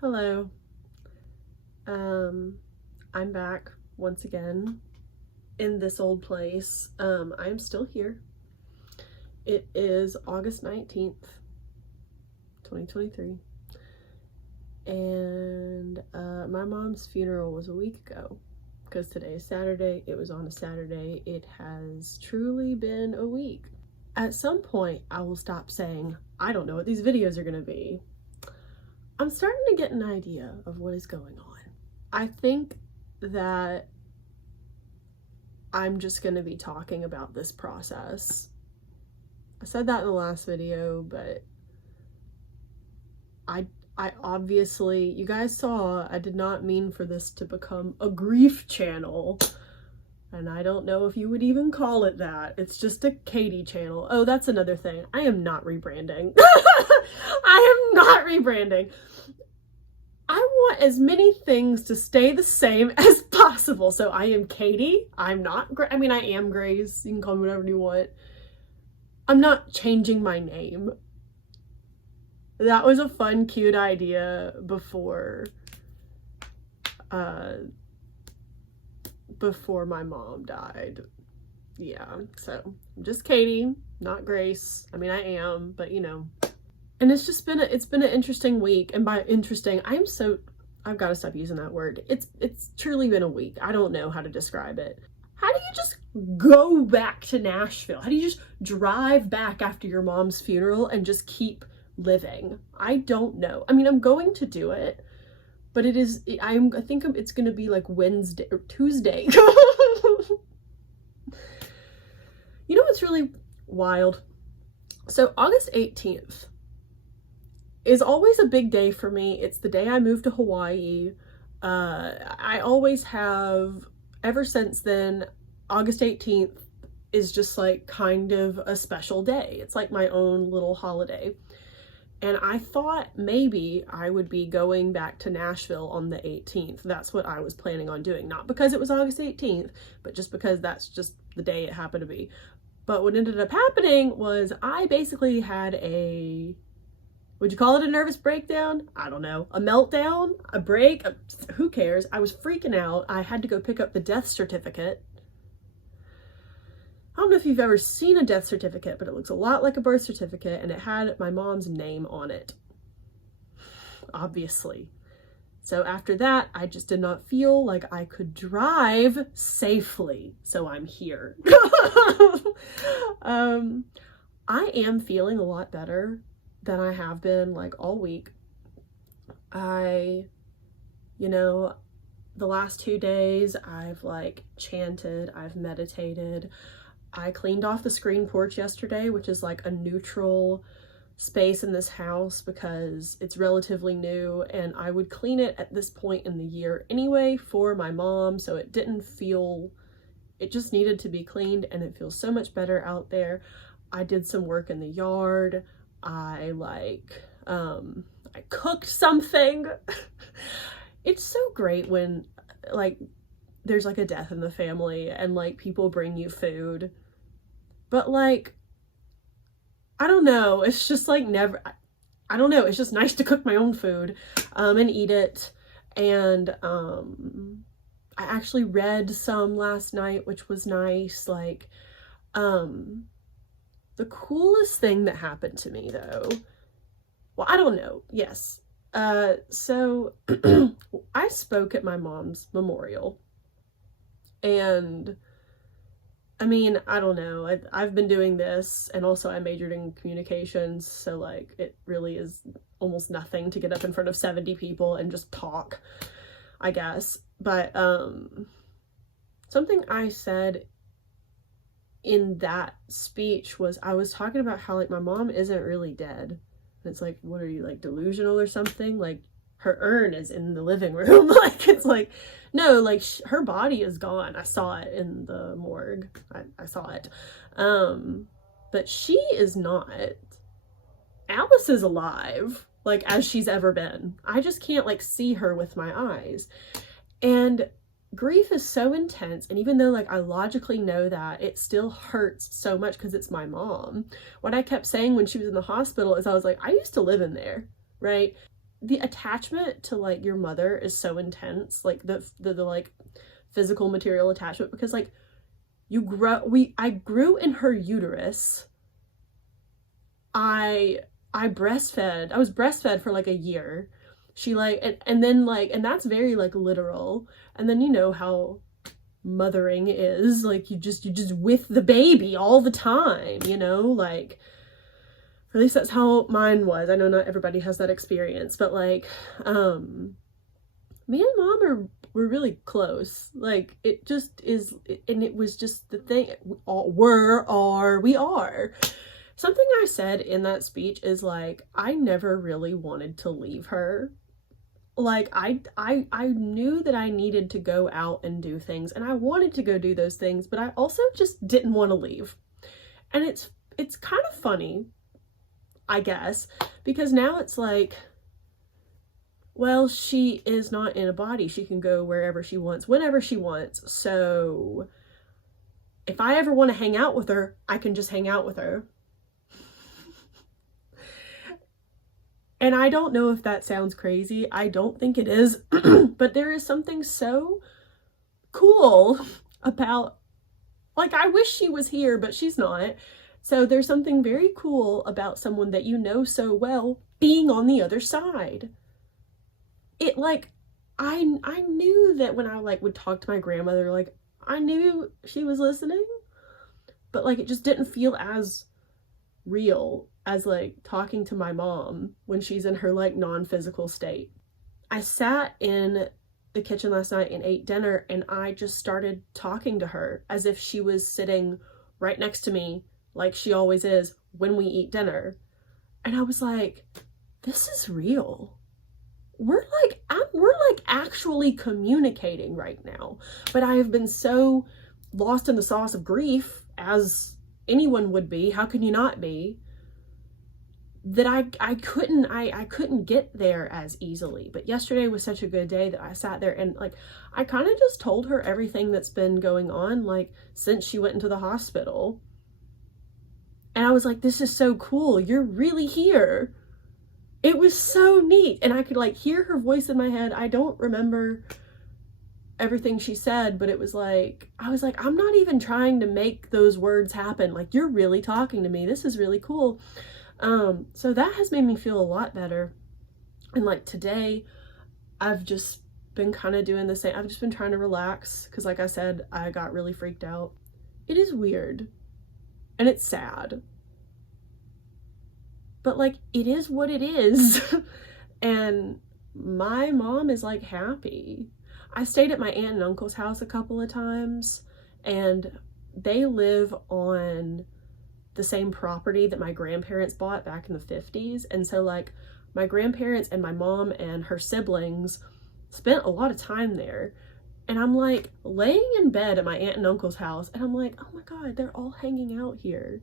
Hello. I'm back once again in this old place. I'm still here. It is August 19th, 2023. And my mom's funeral was a week ago. Because today is Saturday. It was on a Saturday. It has truly been a week. At some point, I will stop saying, I don't know what these videos are going to be. I'm starting to get an idea of what is going on. I think that I'm just going to be talking about this process. I said that in the last video, but I obviously, you guys saw, I did not mean for this to become a grief channel. And I don't know if you would even call it that. It's just a Katie channel. Oh, that's another thing. I am not rebranding. I am not rebranding. I want as many things to stay the same as possible. So I am Katie. I'm not, I am Grace. You can call me whatever you want. I'm not changing my name. That was a fun, cute idea before my mom died. Yeah, so I'm just Katie, not Grace. I am, but you know. And it's been an interesting week. And by interesting, I've got to stop using that word. It's truly been a week. I don't know how to describe it. How do you just go back to Nashville? How do you just drive back after your mom's funeral and just keep living? I don't know. I'm going to do it, but I think it's going to be like Wednesday or Tuesday. You know what's really wild? So August 18th is always a big day for me. It's the day I moved to Hawaii. I always have, ever since then. August 18th is just like kind of a special day. It's like my own little holiday. And I thought maybe I would be going back to Nashville on the 18th. That's what I was planning on doing. Not because it was August 18th, but just because that's just the day it happened to be. But what ended up happening was I basically had would you call it a nervous breakdown? I don't know. A meltdown? A break? Who cares? I was freaking out. I had to go pick up the death certificate. I don't know if you've ever seen a death certificate, but it looks a lot like a birth certificate, and it had my mom's name on it. Obviously. So after that, I just did not feel like I could drive safely. So I'm here. I am feeling a lot better than I have been like all week. The last 2 days I've like chanted, I've meditated. I cleaned off the screen porch yesterday, which is like a neutral space in this house because it's relatively new, and I would clean it at this point in the year anyway for my mom, so it just needed to be cleaned, and it feels so much better out there. I did some work in the yard. I cooked something. It's so great when there's like a death in the family and like people bring you food, but like I don't know, it's just like I don't know, it's just nice to cook my own food and eat it. And I actually read some last night, which was nice. The coolest thing that happened to me though, well, I don't know, yes, so I spoke at my mom's memorial. And I don't know, I've been doing this, and also I majored in communications, so like it really is almost nothing to get up in front of 70 people and just talk, I guess. But something I said in that speech was, I was talking about how like my mom isn't really dead. And it's like, what are you, like delusional or something? Like her urn is in the living room. Like, it's like, no, like her body is gone. I saw it in the morgue. I saw it. But she is not. Alice is alive, like as she's ever been. I just can't like see her with my eyes. And grief is so intense, and even though like I logically know that, it still hurts so much because it's my mom. What I kept saying when she was in the hospital is I was like, I used to live in there, right? the attachment to like your mother is so intense, like the like physical material attachment, because like I grew in her uterus. I breastfed. I was breastfed for like a year. She like, and then like, and that's very like literal. And then you know how mothering is, like you just with the baby all the time, you know, like at least that's how mine was. I know not everybody has that experience, but like me and mom were really close. Like it just is, and it was just the thing. We are. Something I said in that speech is like, I never really wanted to leave her. Like I knew that I needed to go out and do things, and I wanted to go do those things, but I also just didn't want to leave. And it's kind of funny, I guess, because now it's like, well, she is not in a body. She can go wherever she wants, whenever she wants. So if I ever want to hang out with her, I can just hang out with her. And I don't know if that sounds crazy. I don't think it is, but there is something so cool about, like, I wish she was here, but she's not. So there's something very cool about someone that you know so well being on the other side. It like, I knew that when I like would talk to my grandmother, like I knew she was listening, but like it just didn't feel as real as like talking to my mom when she's in her like non-physical state. I sat in the kitchen last night and ate dinner, and I just started talking to her as if she was sitting right next to me, like she always is when we eat dinner. And I was like, this is real. We're like actually communicating right now. But I have been so lost in the sauce of grief, as anyone would be, how can you not be, that I couldn't get there as easily. But yesterday was such a good day that I sat there and like I kind of just told her everything that's been going on, like since she went into the hospital. And I was like, this is so cool, you're really here. It was so neat. And I could like hear her voice in my head. I don't remember everything she said, but it was like, I was like, I'm not even trying to make those words happen. Like, you're really talking to me. This is really cool. So that has made me feel a lot better. And like today, I've just been kind of doing the same. I've just been trying to relax because like I said, I got really freaked out. It is weird and it's sad, but like it is what it is. And my mom is like happy. I stayed at my aunt and uncle's house a couple of times, and they live on the same property that my grandparents bought back in the 50s. And so like my grandparents and my mom and her siblings spent a lot of time there. And I'm like laying in bed at my aunt and uncle's house, and I'm like, oh my God, they're all hanging out here.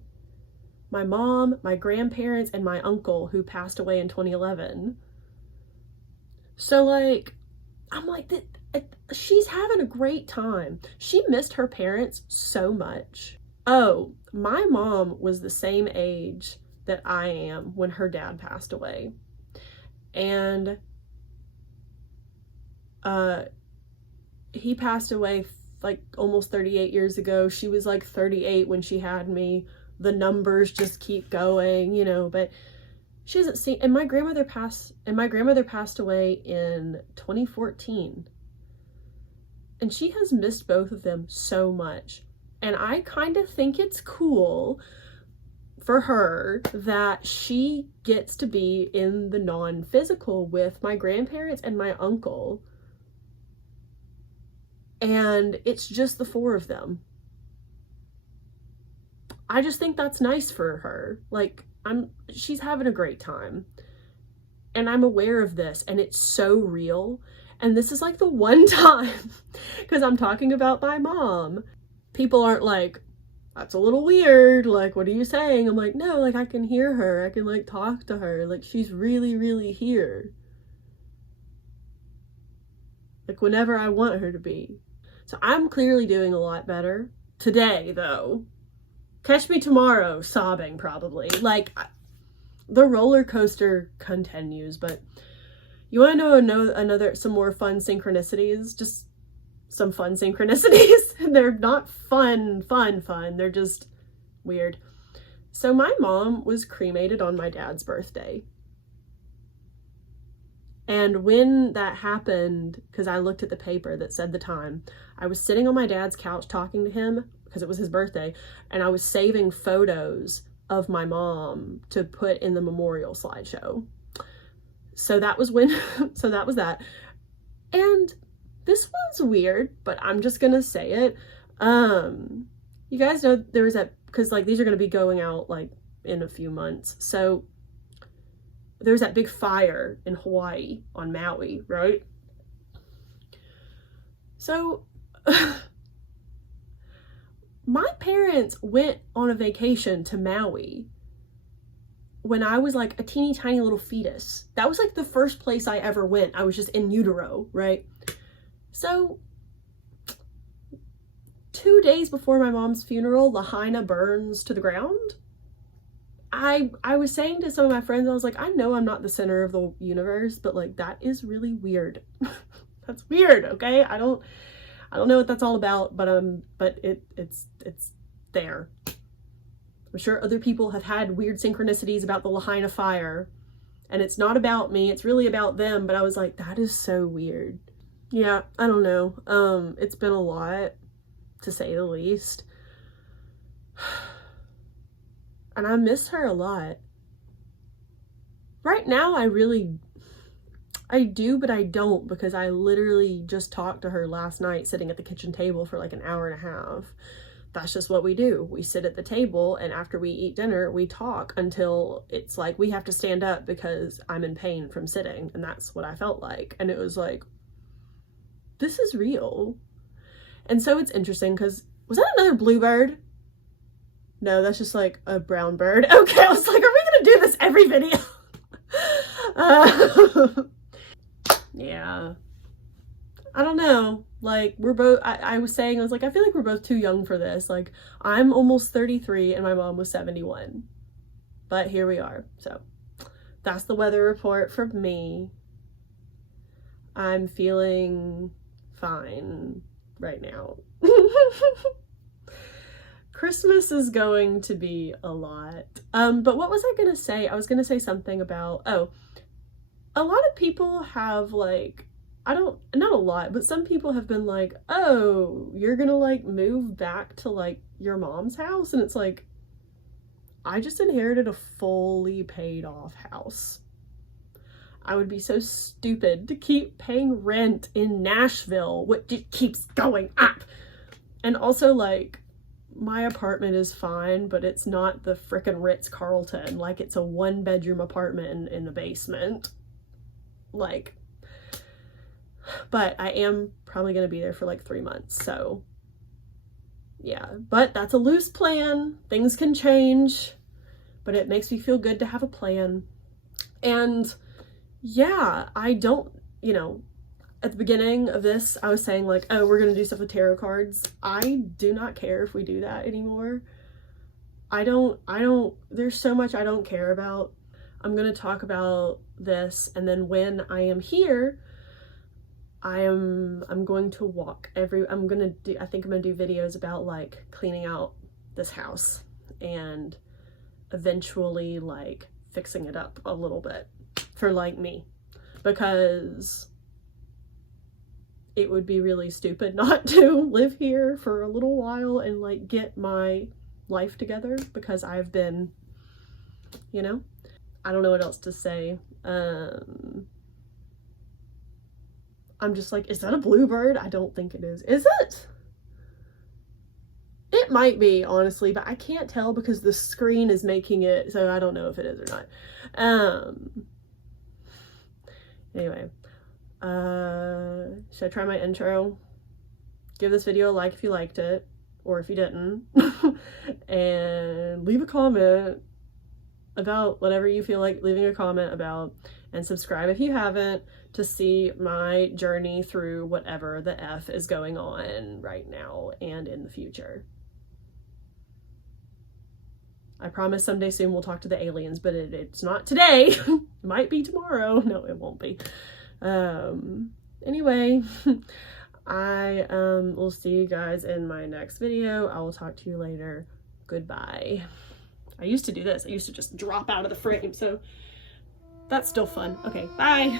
My mom, my grandparents, and my uncle who passed away in 2011. So like, I'm like, she's having a great time. She missed her parents so much. Oh, my mom was the same age that I am when her dad passed away. And he passed away like almost 38 years ago. She was like 38 when she had me. The numbers just keep going, you know, but she hasn't seen, and my grandmother passed away in 2014. And she has missed both of them so much. And I kind of think it's cool for her that she gets to be in the non-physical with my grandparents and my uncle. And it's just the four of them. I just think that's nice for her. Like, she's having a great time. And I'm aware of this, and it's so real. And this is like the one time, because I'm talking about my mom, people aren't like, that's a little weird, like, what are you saying? I'm like, no, like, I can hear her, I can like talk to her, like, she's really, really here. Like, whenever I want her to be. So I'm clearly doing a lot better today, though. Catch me tomorrow sobbing, probably. Like, the roller coaster continues, but You want to know some more fun synchronicities? Just some fun synchronicities. They're not fun. They're just weird. So my mom was cremated on my dad's birthday. And when that happened, because I looked at the paper that said the time, I was sitting on my dad's couch talking to him because it was his birthday, and I was saving photos of my mom to put in the memorial slideshow. So that was when, so that was that. And this one's weird, but I'm just gonna say it. You guys know there was that, because like these are gonna be going out like in a few months. So there's that big fire in Hawaii on Maui, right? So my parents went on a vacation to Maui when I was like a teeny tiny little fetus. That was like the first place I ever went. I was just in utero, right? So 2 days before my mom's funeral, Lahaina burns to the ground. I was saying to some of my friends, I was like, I know I'm not the center of the universe, but like that is really weird. That's weird, okay? I don't know what that's all about, but it's there. I'm sure other people have had weird synchronicities about the Lahaina fire, and it's not about me, it's really about them, but I was like, that is so weird. Yeah, I don't know. It's been a lot, to say the least. And I miss her a lot. Right now, I do, but I don't, because I literally just talked to her last night sitting at the kitchen table for like an hour and a half. That's just what we do. We sit at the table, and after we eat dinner, we talk until it's like we have to stand up because I'm in pain from sitting, and that's what I felt like. And it was like, this is real. And so it's interesting because, was that another bluebird? No, that's just like a brown bird. Okay, I was like, are we gonna do this every video? Yeah. I don't know. Like, we're both, I was saying, I was like, I feel like we're both too young for this. Like, I'm almost 33 and my mom was 71. But here we are. So, that's the weather report from me. I'm feeling fine right now. Christmas is going to be a lot. But what was I gonna say? I was gonna say something about, a lot of people have like, not a lot, but some people have been like, oh, you're gonna like move back to like your mom's house? And it's like, I just inherited a fully paid off house. I would be so stupid to keep paying rent in Nashville, which keeps going up. And also like, my apartment is fine, but it's not the frickin' Ritz-Carlton. Like, it's a 1-bedroom apartment in the basement. Like, but I am probably gonna be there for like 3 months, so yeah. But that's a loose plan. Things can change, but it makes me feel good to have a plan. And yeah, I don't, you know, at the beginning of this, I was saying like, oh, we're gonna do stuff with tarot cards. I do not care if we do that anymore. I don't, there's so much I don't care about. I'm gonna talk about this, and then when I am here, I'm going to walk I think I'm gonna do videos about like cleaning out this house and eventually like fixing it up a little bit for like me, because it would be really stupid not to live here for a little while and like get my life together, because I've been, you know, I don't know what else to say. I'm just like, is that a bluebird? I don't think it is. Is it? It might be, honestly, but I can't tell because the screen is making it, so I don't know if it is or not. Anyway, should I try my intro? Give this video a like if you liked it, or if you didn't, and leave a comment about whatever you feel like leaving a comment about, and subscribe if you haven't to see my journey through whatever the F is going on right now and in the future. I promise someday soon we'll talk to the aliens, but it's not today. It might be tomorrow. No, it won't be. Anyway, I will see you guys in my next video. I will talk to you later. Goodbye. I used to do this. I used to just drop out of the frame, so that's still fun. Okay, bye.